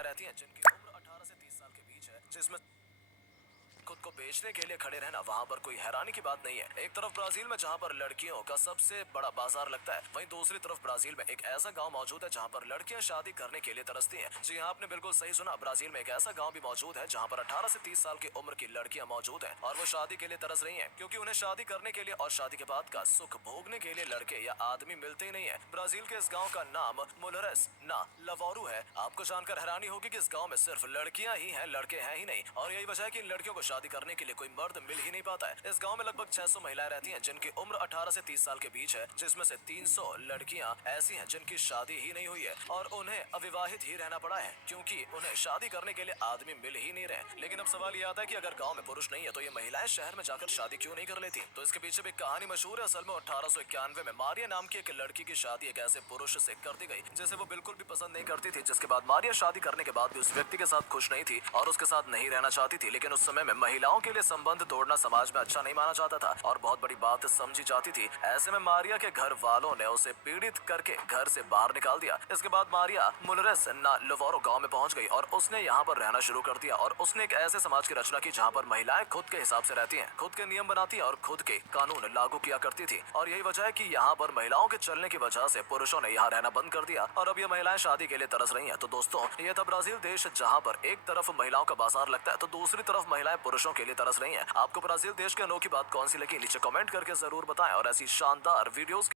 महिलाएं रहती हैं जिनकी उम्र 18 से 30 साल के बीच है, जिसमें खुद को बेचने के लिए खड़े रहना वहाँ पर कोई हैरानी की बात नहीं है। एक तरफ ब्राजील में जहाँ पर लड़कियों का सबसे बड़ा बाजार लगता है, वहीं दूसरी तरफ ब्राजील में एक ऐसा गांव मौजूद है जहाँ पर लड़कियां शादी करने के लिए तरसती हैं। जी हाँ, आपने बिल्कुल सही सुना, ब्राजील में एक ऐसा गाँव भी मौजूद है जहाँ पर 18 से 30 साल की उम्र की लड़कियां मौजूद है और वो शादी के लिए तरस रही है, क्योंकि उन्हें शादी करने के लिए और शादी के बाद का सुख भोगने के लिए लड़के या आदमी मिलते ही नहीं है। ब्राजील के इस गाँव का नाम मुलरेस ना लवोरू है। आपको जानकर हैरानी होगी कि इस गाँव में सिर्फ लड़कियां ही हैं, लड़के हैं ही नहीं, और यही वजह है कि इन लड़कियों को शादी करने के लिए कोई मर्द मिल ही नहीं पाता है। इस गांव में लगभग 600 महिलाएं रहती हैं जिनकी उम्र 18 से 30 साल के बीच है, जिसमें से 300 लड़कियां ऐसी हैं जिनकी शादी ही नहीं हुई है और उन्हें अविवाहित ही रहना पड़ा है, क्योंकि उन्हें शादी करने के लिए आदमी मिल ही नहीं रहे। लेकिन अब सवाल ये आता है कि अगर गाँव में पुरुष नहीं है तो ये महिलाएं शहर में जाकर शादी क्यों नहीं कर लेती? तो इसके पीछे भी कहानी मशहूर है। असल में 1891 में मारिया नाम की एक लड़की की शादी एक ऐसे पुरुष से कर दी गई जिसे वो बिल्कुल भी पसंद नहीं करती थी, जिसके बाद मारिया शादी करने के बाद भी उस व्यक्ति के साथ खुश नहीं थी और उसके साथ नहीं रहना चाहती थी। लेकिन उस समय में महिलाओं के लिए संबंध तोड़ना समाज में अच्छा नहीं माना जाता था और बहुत बड़ी बात समझी जाती थी। ऐसे में मारिया के घर वालों ने उसे पीड़ित करके घर से बाहर निकाल दिया। इसके बाद मारिया मुलरेस ना लवोरो गांव में पहुंच गई और उसने यहाँ पर रहना शुरू कर दिया और उसने एक ऐसे समाज की रचना की जहाँ पर महिलाएं खुद के हिसाब से रहती हैं, खुद के नियम बनाती हैं और खुद के कानून लागू किया करती थी। और यही वजह है कि यहाँ पर महिलाओं के चलने की वजह से पुरुषों ने यहाँ रहना बंद कर दिया और अब ये महिलाएं शादी के लिए तरस रही हैं। तो दोस्तों, ये था ब्राजील देश जहाँ पर एक तरफ महिलाओं का बाजार लगता है तो दूसरी तरफ महिलाएं पुरुषों के लिए तरस रही हैं। आपको ब्राजील देश की अनोखी बात कौन सी लगी, नीचे कमेंट करके जरूर बताएं और ऐसी शानदार वीडियोस